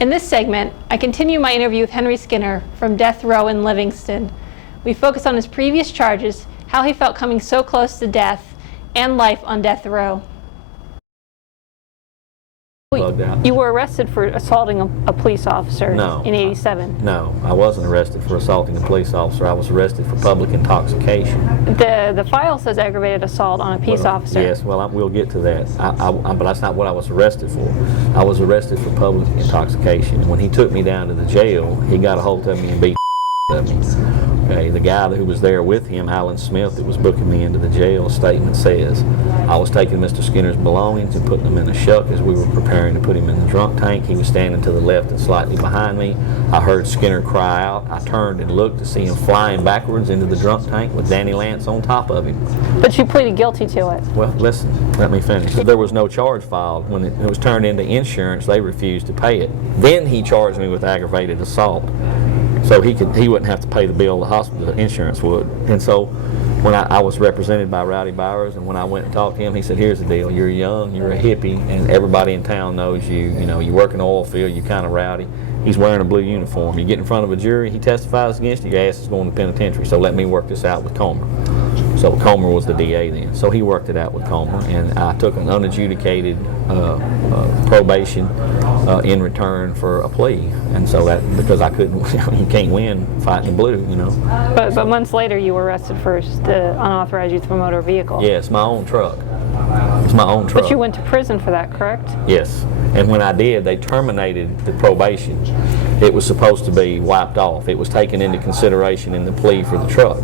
In this segment, I continue my interview with Henry Skinner from death row in Livingston. We focus on his previous charges, how he felt coming so close to death, and life on death row. You were arrested for assaulting a police officer in '87. No, I wasn't arrested for assaulting a police officer. I was arrested for public intoxication. The file says aggravated assault on a peace officer. Yes, well, we'll get to that. But that's not what I was arrested for. I was arrested for public intoxication. When he took me down to the jail, he got a hold of me and beat of me. Okay, the guy who was there with him, Alan Smith, that was booking me into the jail, statement says, I was taking Mr. Skinner's belongings and putting them in a shuck as we were preparing to put him in the drunk tank. He was standing to the left and slightly behind me. I heard Skinner cry out. I turned and looked to see him flying backwards into the drunk tank with Danny Lance on top of him. But you pleaded guilty to it. Well, listen, let me finish. There was no charge filed. When it was turned into insurance, they refused to pay it. Then he charged me with aggravated assault. So he wouldn't have to pay the bill, the hospital, the insurance would. And so when I was represented by Rowdy Bowers, and when I went and talked to him, he said, here's the deal, you're young, you're a hippie, and everybody in town knows you, you work in the oil field, you're kind of rowdy. He's wearing a blue uniform. You get in front of a jury, he testifies against you, your ass is going to penitentiary, so let me work this out with Comer. So Comer was the DA then. So he worked it out with Comer, and I took an unadjudicated probation in return for a plea. And so that, because I couldn't, you can't win fighting the blue, But months later you were arrested for unauthorized use of a motor vehicle. Yes, my own truck. It's my own truck. But you went to prison for that, correct? Yes. And when I did, they terminated the probation. It was supposed to be wiped off. It was taken into consideration in the plea for the truck.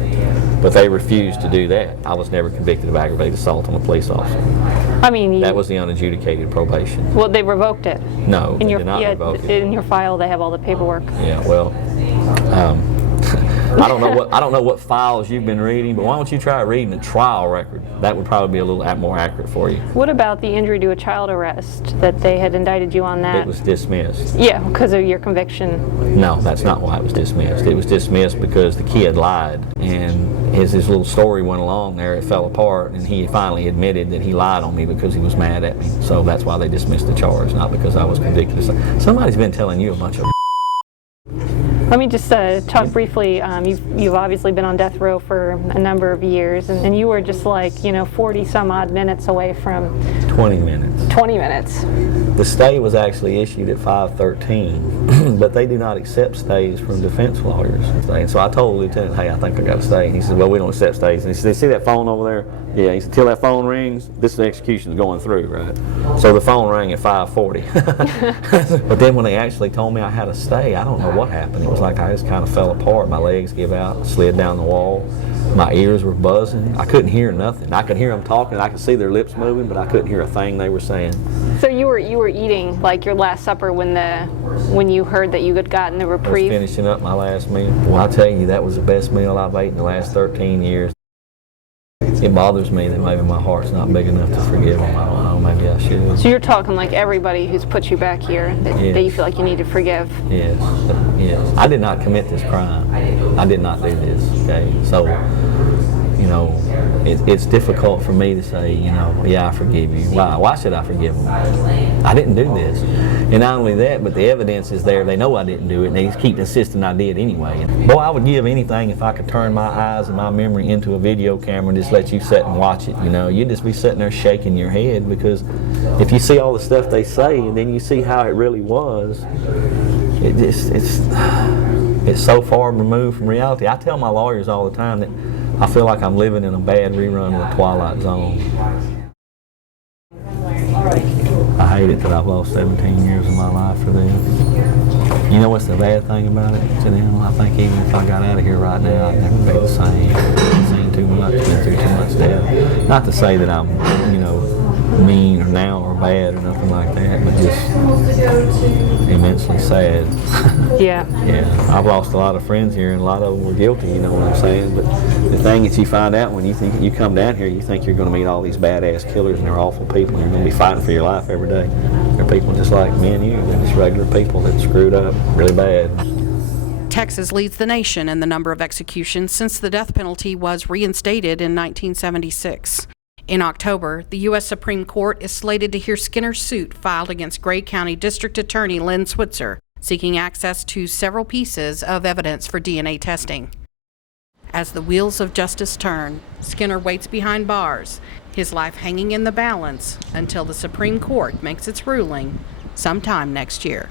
But they refused to do that. I was never convicted of aggravated assault on a police officer. I mean, that was the unadjudicated probation. Well, they revoked it. No, they did not revoke it. In your file, they have all the paperwork. Yeah, well, I don't know what files you've been reading, but why don't you try reading the trial record? That would probably be a little more accurate for you. What about the injury to a child arrest, that they had indicted you on that? It was dismissed. Yeah, because of your conviction. No, that's not why it was dismissed. It was dismissed because the kid lied, and as his little story went along there, it fell apart, and he finally admitted that he lied on me because he was mad at me. So that's why they dismissed the charge, not because I was convicted. Somebody's been telling you a bunch of Let me just talk briefly. You've obviously been on death row for a number of years, and you were just like, 40 some odd minutes away from 20 minutes. 20 minutes. The stay was actually issued at 5:13, but they do not accept stays from defense lawyers. And so I told the lieutenant, hey, I think I got to stay. And he said, well, we don't accept stays. And he said, see that phone over there? Yeah, he said, till that phone rings, this execution is going through, right? So the phone rang at 5:40. But then when they actually told me I had to stay, I don't know what happened. It was like I just kind of fell apart. My legs gave out, slid down the wall. My ears were buzzing. I couldn't hear nothing. I could hear them talking. I could see their lips moving, but I couldn't hear a thing they were saying. So you were eating like your last supper when you heard that you had gotten the reprieve? I was finishing up my last meal. Well, I tell you, that was the best meal I've ate in the last 13 years. It bothers me that maybe my heart's not big enough to forgive them. I don't know, maybe I should. So you're talking like everybody who's put you back here that you feel like you need to forgive? Yes, yes. I did not commit this crime. I did not do this, okay? So, it's difficult for me to say, yeah, I forgive you. Why should I forgive them? I didn't do this. And not only that, but the evidence is there. They know I didn't do it, and they just keep insisting I did anyway. Boy, I would give anything if I could turn my eyes and my memory into a video camera and just let you sit and watch it. You'd just be sitting there shaking your head, because if you see all the stuff they say and then you see how it really was, it's so far removed from reality. I tell my lawyers all the time that I feel like I'm living in a bad rerun of The Twilight Zone. I hate it that I've lost 17 years of my life for this. You know what's the bad thing about it? I think even if I got out of here right now, I'd never be the same. I've seen too much, been through too much death. Not to say that I'm, mean or now or bad or nothing like that, but just immensely sad. Yeah. Yeah. I've lost a lot of friends here, and a lot of them were guilty, you know what I'm saying? But the thing that you find out when you come down here, you think you're going to meet all these badass killers and they're awful people, and you're going to be fighting for your life every day. They're people just like me and you. They're just regular people that screwed up really bad. Texas leads the nation in the number of executions since the death penalty was reinstated in 1976. In October, the U.S. Supreme Court is slated to hear Skinner's suit filed against Gray County District Attorney Lynn Switzer seeking access to several pieces of evidence for DNA testing. As the wheels of justice turn, Skinner waits behind bars, his life hanging in the balance until the Supreme Court makes its ruling sometime next year.